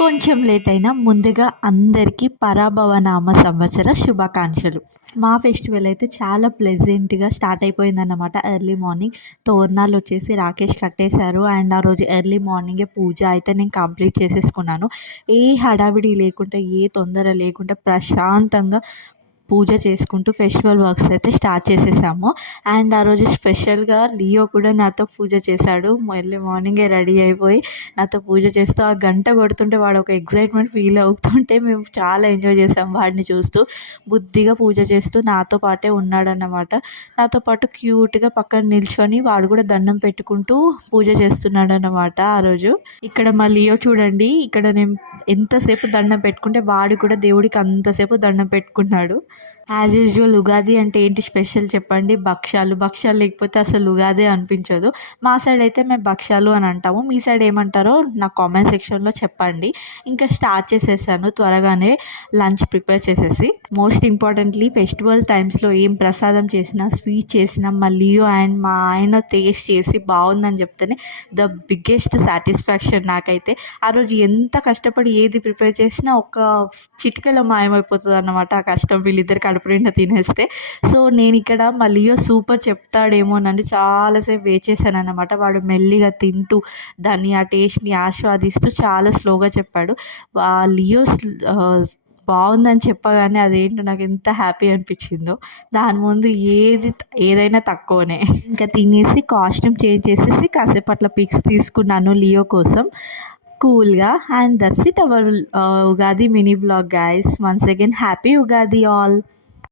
కొంచెం లేట్ అయినా ముందుగా అందరికీ పరాభవనామ సంవత్సర శుభాకాంక్షలు. మా ఫెస్టివల్ అయితే చాలా ప్లెజెంట్‌గా స్టార్ట్ అయిపోయిందన్నమాట. ఎర్లీ మార్నింగ్ తోరణాలు వచ్చేసి రాకేష్ కట్టేశారు. అండ్ ఆ రోజు ఎర్లీ మార్నింగే పూజ అయితే నేను కంప్లీట్ చేసేసుకున్నాను. ఏ హడావిడి లేకుండా, ఏ తొందర లేకుండా ప్రశాంతంగా పూజ చేసుకుంటూ ఫెస్టివల్ వర్క్స్ అయితే స్టార్ట్ చేసేసాము. అండ్ ఆ రోజు స్పెషల్గా లియో కూడా నాతో పూజ చేశాడు. ఎర్లీ మార్నింగే రెడీ అయిపోయి నాతో పూజ చేస్తూ ఆ గంట కొడుతుంటే వాడు ఒక ఎగ్జైట్మెంట్ ఫీల్ అవుతుంటే మేము చాలా ఎంజాయ్ చేసాం వాడిని చూస్తూ. బుద్ధిగా పూజ చేస్తూ నాతో పాటే ఉన్నాడన్నమాట. నాతో పాటు క్యూట్గా పక్కన నిల్చొని వాడు కూడా దండం పెట్టుకుంటూ పూజ చేస్తున్నాడన్నమాట ఆ రోజు. ఇక్కడ మా లియో చూడండి, ఇక్కడ నేను ఎంతసేపు దండం పెట్టుకుంటే వాడు కూడా దేవుడికి అంతసేపు దండం పెట్టుకున్నాడు. యాజ్ యూజువల్ ఉగాది అంటే ఏంటి స్పెషల్ చెప్పండి? భక్షాలు. భక్షాలు లేకపోతే అసలు ఉగాదే అనిపించదు. మా సైడ్ అయితే మేము భక్షాలు అని అంటాము. మీ సైడ్ ఏమంటారో నాకు కామెంట్ సెక్షన్లో చెప్పండి. ఇంకా స్టార్ట్ చేసేసాను త్వరగానే లంచ్ ప్రిపేర్ చేసేసి. మోస్ట్ ఇంపార్టెంట్లీ ఫెస్టివల్ టైమ్స్లో ఏం ప్రసాదం చేసినా, స్వీట్ చేసినా మా లియో అండ్ మా ఆయన టేస్ట్ చేసి బాగుందని చెప్తేనే ద బిగ్గెస్ట్ సాటిస్ఫాక్షన్ నాకైతే. ఆ రోజు ఎంత కష్టపడి ఏది ప్రిపేర్ చేసినా ఒక చిటికలో మాయమైపోతుంది అన్నమాట ఆ కష్టం వీళ్ళిద్దరు కడుపు నిండా తినేస్తే. సో నేను ఇక్కడ మా లియో సూపర్ చెప్తాడేమోనని చాలాసేపు వెయిట్ చేశాను అన్నమాట. వాడు మెల్లిగా తింటూ దాన్ని ఆ టేస్ట్ని ఆస్వాదిస్తూ చాలా స్లోగా చెప్పాడు. లియో బాగుందని చెప్పగానే అదేంటో నాకు ఎంత హ్యాపీ అనిపించిందో. దాని ముందు ఏదైనా తక్కువనే. ఇంకా తినేసి కాస్ట్యూమ్ చేంజ్ చేసేసి కాసేపు అట్లా పిక్స్ తీసుకున్నాను లియో కోసం కూల్గా. And that's it our Ugadi mini blog guys. Once again happy Ugadi all.